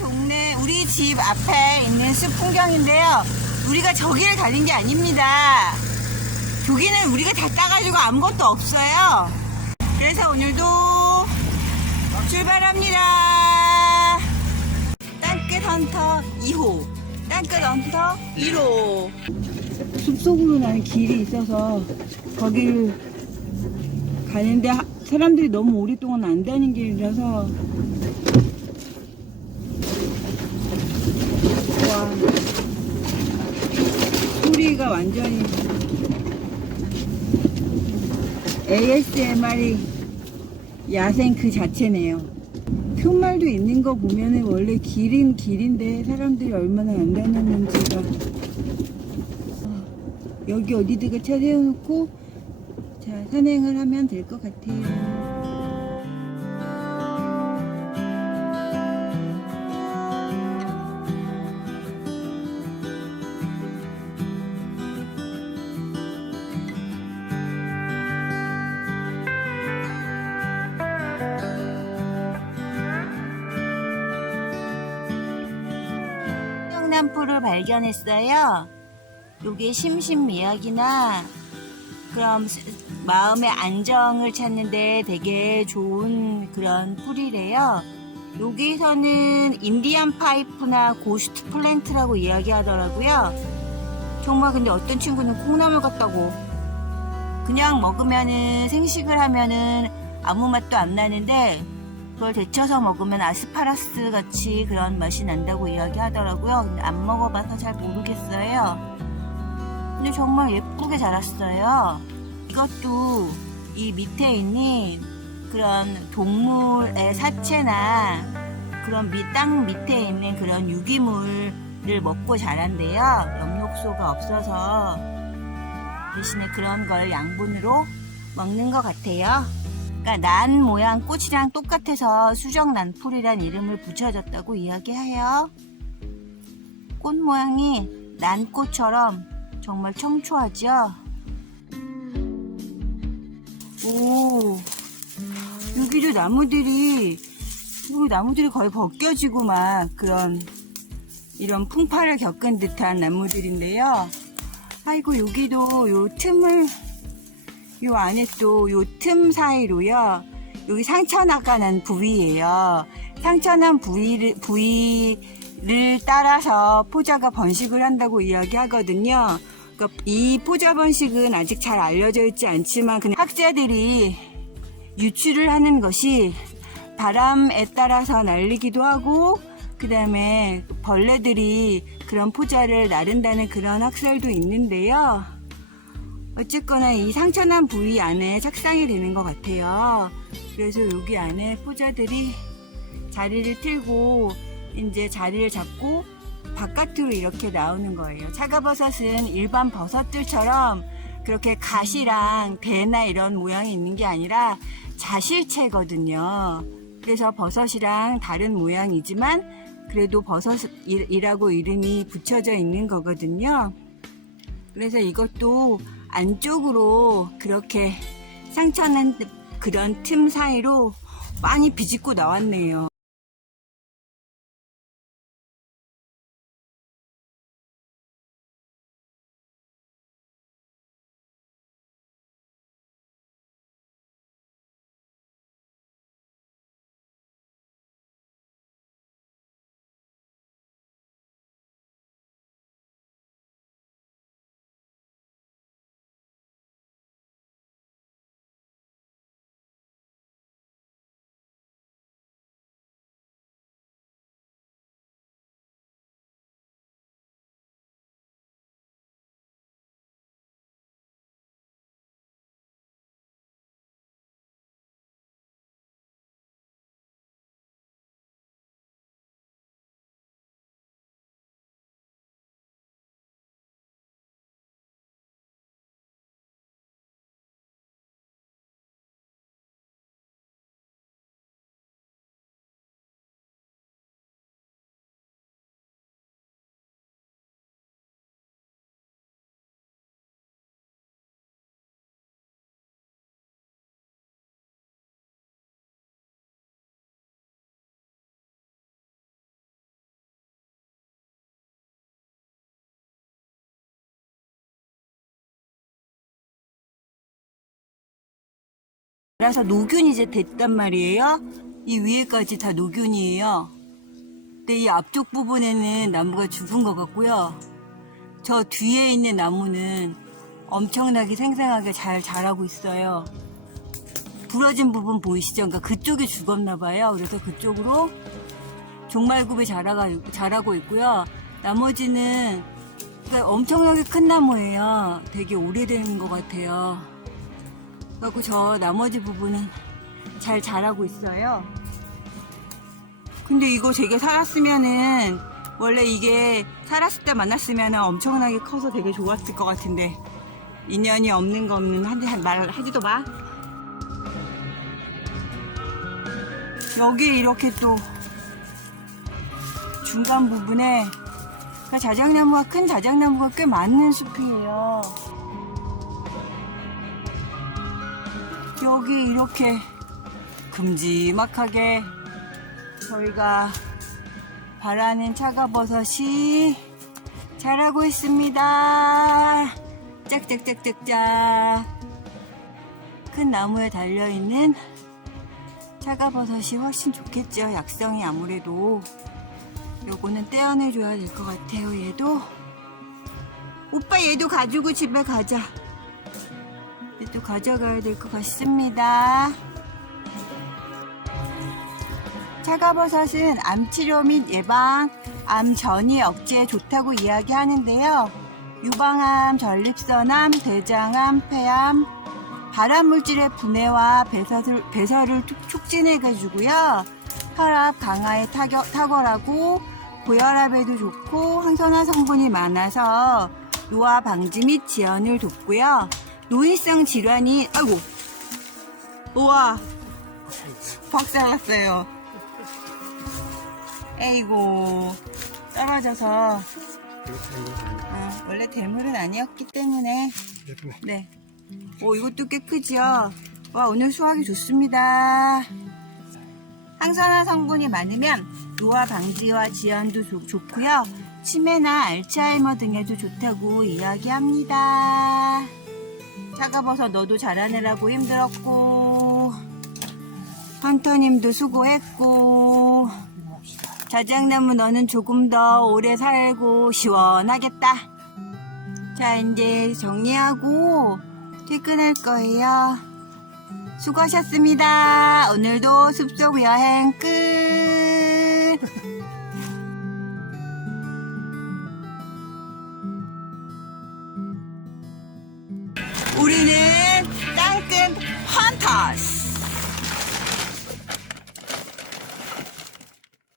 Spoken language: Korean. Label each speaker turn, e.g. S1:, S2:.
S1: 동네 우리 집 앞에 있는 숲 풍경인데요. 우리가 저기를 달린 게 아닙니다. 저기는 우리가 다 따가지고 아무것도 없어요. 그래서 오늘도 출발합니다. 땅끝 헌터 2호, 땅끝 헌터 1호. 숲속으로 나는 길이 있어서 거기를 가는데 하- 사람들이 너무 오랫동안 안 다닌 길이라서 와 소리가 완전히 ASMR이 야생 그 자체네요. 푯말도 있는 거 보면은 원래 길은 길인데 사람들이 얼마나 안 다녔는지가 어, 여기 어디다가 차 세워놓고 자 산행을 하면 될 것 같아요. 성남포를 발견했어요. 요게 심신미약이나 그럼 스- 마음의 안정을 찾는데 되게 좋은 그런 풀이래요. 여기서는 인디안 파이프나 고스트 플랜트라고 이야기하더라고요. 정말 근데 어떤 친구는 콩나물 같다고 그냥 먹으면은 생식을 하면은 아무 맛도 안 나는데 그걸 데쳐서 먹으면 아스파라스 같이 그런 맛이 난다고 이야기하더라고요. 근데 안 먹어봐서 잘 모르겠어요. 근데 정말 예쁘게 자랐어요. 이것도 이 밑에 있는 그런 동물의 사체나 그런 밑, 땅 밑에 있는 그런 유기물을 먹고 자란대요. 엽록소가 없어서 대신에 그런 걸 양분으로 먹는 것 같아요. 그러니까 난 모양 꽃이랑 똑같아서 수정난풀이란 이름을 붙여졌다고 이야기해요. 꽃 모양이 난꽃처럼 정말 청초하죠? 오, 여기도 나무들이, 여기 나무들이 거의 벗겨지고 막 그런, 이런 풍파를 겪은 듯한 나무들인데요. 아이고, 여기도 요 틈을, 요 안에 또 요 틈 사이로요. 여기 상처 나가는 부위예요. 상처 난 부위를, 부위를 따라서 포자가 번식을 한다고 이야기하거든요. 그러니까 이 포자 번식은 아직 잘 알려져 있지 않지만 그냥 학자들이 유추를 하는 것이 바람에 따라서 날리기도 하고 그 다음에 벌레들이 그런 포자를 나른다는 그런 학설도 있는데요. 어쨌거나 이 상처난 부위 안에 착상이 되는 것 같아요. 그래서 여기 안에 포자들이 자리를 틀고 이제 자리를 잡고 바깥으로 이렇게 나오는 거예요. 차가버섯은 일반 버섯들처럼 그렇게 가시랑 배나 이런 모양이 있는 게 아니라 자실체거든요. 그래서 버섯이랑 다른 모양이지만 그래도 버섯이라고 이름이 붙여져 있는 거거든요. 그래서 이것도 안쪽으로 그렇게 상처난 그런 틈 사이로 많이 비집고 나왔네요. 그래서 노균이 이제 됐단 말이에요. 이 위에까지 다 노균이에요. 근데 이 앞쪽 부분에는 나무가 죽은 것 같고요. 저 뒤에 있는 나무는 엄청나게 생생하게 잘 자라고 있어요. 부러진 부분 보이시죠? 그러니까 그쪽이 죽었나 봐요. 그래서 그쪽으로 종말굽이 자라가, 자라고 있고요. 나머지는 그러니까 엄청나게 큰 나무예요. 되게 오래된 것 같아요. 그래갖고 저 나머지 부분은 잘 자라고 있어요. 근데 이거 제가 살았으면은 원래 이게 살았을 때 만났으면 엄청나게 커서 되게 좋았을 것 같은데 인연이 없는 거 없는 한말 하지도 마. 여기 이렇게 또 중간 부분에 그러니까 자작나무가 큰 자작나무가 꽤 많은 숲이에요. 여기 이렇게 큼지막하게 저희가 바라는 차가버섯이 자라고 있습니다. 짝짝짝짝짝. 큰 나무에 달려있는 차가버섯이 훨씬 좋겠죠. 약성이 아무래도. 요거는 떼어내줘야 될 것 같아요, 얘도. 오빠 얘도 가지고 집에 가자. 얘도 가져가야 될 것 같습니다. 차가버섯은 암 치료 및 예방, 암 전이 억제에 좋다고 이야기하는데요. 유방암, 전립선암, 대장암, 폐암, 발암물질의 분해와 배설을, 배설을 촉- 촉진해주고요. 혈압 강화에 타격, 탁월하고 고혈압에도 좋고 항산화 성분이 많아서 노화 방지 및 지연을 돕고요. 노인성 질환이 아이고 우와 박살났어요. 에이고 떨어져서 아, 원래 대물은 아니었기 때문에 네. 오 이것도 꽤 크지요. 와 오늘 수확이 좋습니다. 항산화 성분이 많으면 노화 방지와 지연도 좋, 좋고요. 치매나 알츠하이머 등에도 좋다고 이야기합니다. 차가버섯 너도 자라느라고 힘들었고 헌터님도 수고했고 자작나무 너는 조금 더 오래 살고 시원하겠다. 자 이제 정리하고 퇴근할 거예요. 수고하셨습니다. 오늘도 숲속 여행 끝. 우리는 땅끝 헌터스.